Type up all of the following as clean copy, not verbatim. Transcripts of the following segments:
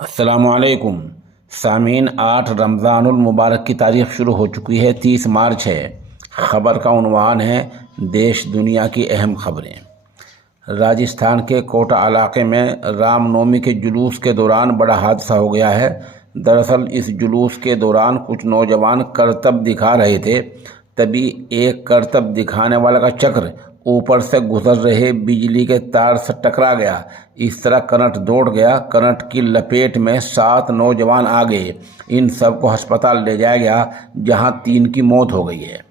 अस्सलामुअलैकुम सामीन। 8 रमज़ानुल मुबारक की तारीख़ शुरू हो चुकी है। 30 मार्च है। ख़बर का उन्वान है देश दुनिया की अहम खबरें। राजस्थान के कोटा इलाके में रामनवमी के जुलूस के दौरान बड़ा हादसा हो गया है। दरअसल इस जुलूस के दौरान कुछ नौजवान करतब दिखा रहे थे, तभी एक करतब दिखाने वाला का चक्र ऊपर से गुजर रहे बिजली के तार से टकरा गया। इस तरह करंट दौड़ गया। करंट की लपेट में 7 नौजवान आ गए। इन सबको अस्पताल ले जाया गया, जहां 3 की मौत हो गई है।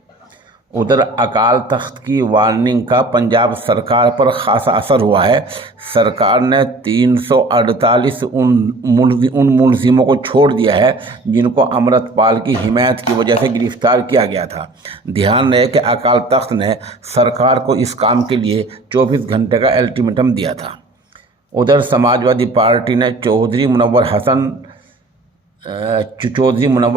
उधर अकाल तख्त की वार्निंग का पंजाब सरकार पर खासा असर हुआ है। सरकार ने 348 उन मुलजिमों को छोड़ दिया है जिनको अमृतपाल की हिमायत की वजह से गिरफ्तार किया गया था। ध्यान रहे कि अकाल तख्त ने सरकार को इस काम के लिए 24 घंटे का अल्टीमेटम दिया था। उधर समाजवादी पार्टी ने चौधरी मुनव्वर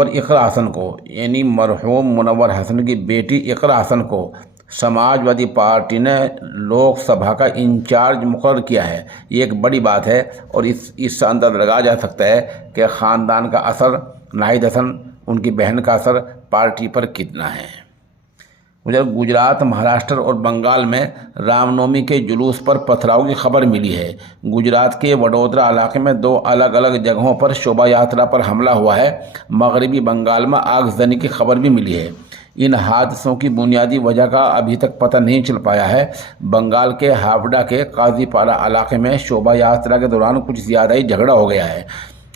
इकरा हसन को, यानी मरहूम मुनव्वर हसन की बेटी इकरा हसन को समाजवादी पार्टी ने लोकसभा का इंचार्ज मुकर्रर किया है। ये एक बड़ी बात है और इससे अंदाज़ा लगाया जा सकता है कि ख़ानदान का असर, नाहिद हसन उनकी बहन का असर पार्टी पर कितना है। उधर गुजरात, महाराष्ट्र और बंगाल में रामनवमी के जुलूस पर पथराव की खबर मिली है। गुजरात के वडोदरा इलाके में 2 अलग अलग जगहों पर शोभा यात्रा पर हमला हुआ है। मगरबी बंगाल में आगजनी की खबर भी मिली है। इन हादसों की बुनियादी वजह का अभी तक पता नहीं चल पाया है। बंगाल के हावड़ा के काजीपाड़ा इलाके में शोभा यात्रा के दौरान कुछ ज़्यादा ही झगड़ा हो गया है।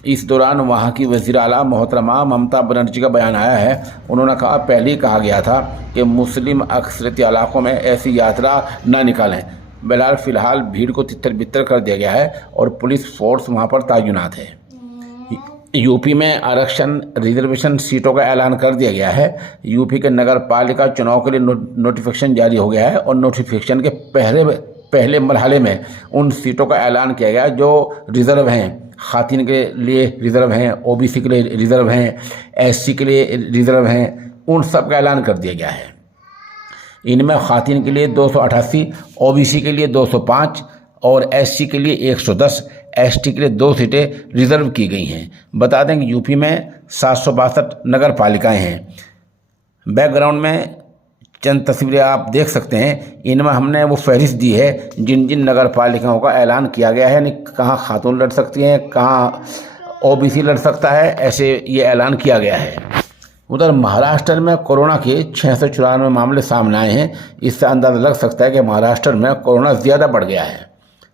इस दौरान वहाँ की वज़ीर आला मोहतरमा ममता बनर्जी का बयान आया है। उन्होंने कहा, पहले ही कहा गया था कि मुस्लिम अक्सरियती इलाकों में ऐसी यात्रा न निकालें। बहरहाल फ़िलहाल भीड़ को तितर बितर कर दिया गया है और पुलिस फोर्स वहाँ पर तैनात है। यूपी में आरक्षण रिजर्वेशन सीटों का ऐलान कर दिया गया है। यूपी के नगर पालिका चुनाव के लिए नोटिफिकेशन जारी हो गया है और नोटिफिकेशन के पहले मरहले में उन सीटों का ऐलान किया गया जो रिज़र्व हैं। खातिन के लिए रिज़र्व हैं, ओबीसी के लिए रिज़र्व हैं, एससी के लिए रिज़र्व हैं, उन सब का ऐलान कर दिया गया है। इनमें खातिन के लिए 288, ओबीसी के लिए 205 और एससी के लिए 110, एसटी के लिए 2 सीटें रिज़र्व की गई हैं। बता दें कि यूपी में 762 नगर पालिकाएँ हैं। बैकग्राउंड में चंद तस्वीरें आप देख सकते हैं। इनमें हमने वो फहरिस्त दी है जिन जिन नगर पालिकाओं का ऐलान किया गया है, यानी कहाँ खातून लड़ सकती हैं, कहाँ ओबीसी लड़ सकता है, ऐसे ये ऐलान किया गया है। उधर महाराष्ट्र में कोरोना के 694 मामले सामने आए हैं। इससे अंदाज़ा लग सकता है कि महाराष्ट्र में कोरोना ज़्यादा बढ़ गया है।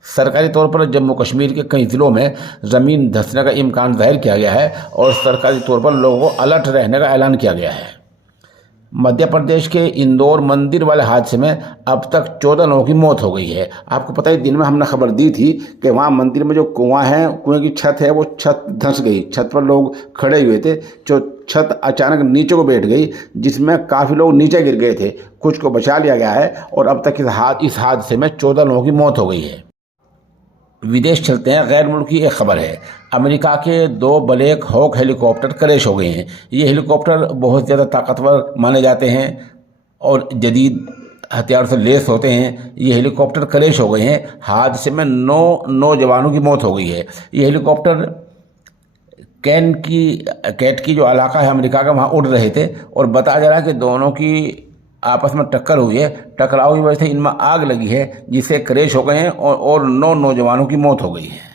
सरकारी तौर पर जम्मू कश्मीर के कई ज़िलों में ज़मीन धंसने का इम्कान जाहिर किया गया है और सरकारी तौर पर लोगों को अलर्ट रहने का ऐलान किया गया है। मध्य प्रदेश के इंदौर मंदिर वाले हादसे में अब तक 14 लोगों की मौत हो गई है। आपको पता है, दिन में हमने खबर दी थी कि वहाँ मंदिर में जो कुआं है, कुएं की छत है, वो छत धंस गई। छत पर लोग खड़े हुए थे, जो छत अचानक नीचे को बैठ गई, जिसमें काफ़ी लोग नीचे गिर गए थे। कुछ को बचा लिया गया है और अब तक इस हादसे में 14 लोगों की मौत हो गई है। विदेश चलते हैं। गैर मुल्की एक खबर है। अमेरिका के 2 ब्लैक हॉक हेलीकॉप्टर क्रैश हो गए हैं। ये हेलीकॉप्टर बहुत ज़्यादा ताकतवर माने जाते हैं और जदीद हथियार से लैस होते हैं। ये हेलीकॉप्टर क्रैश हो गए हैं। हादसे में 9 नौजवानों की मौत हो गई है। ये हेलीकॉप्टर कैट की जो इलाका है अमेरिका का, वहाँ उड़ रहे थे और बताया जा रहा है कि दोनों की आपस में टक्कर हुई है। टकराव की वजह से इनमें आग लगी है, जिससे क्रैश हो गए हैं और 9 नौजवानों की मौत हो गई है।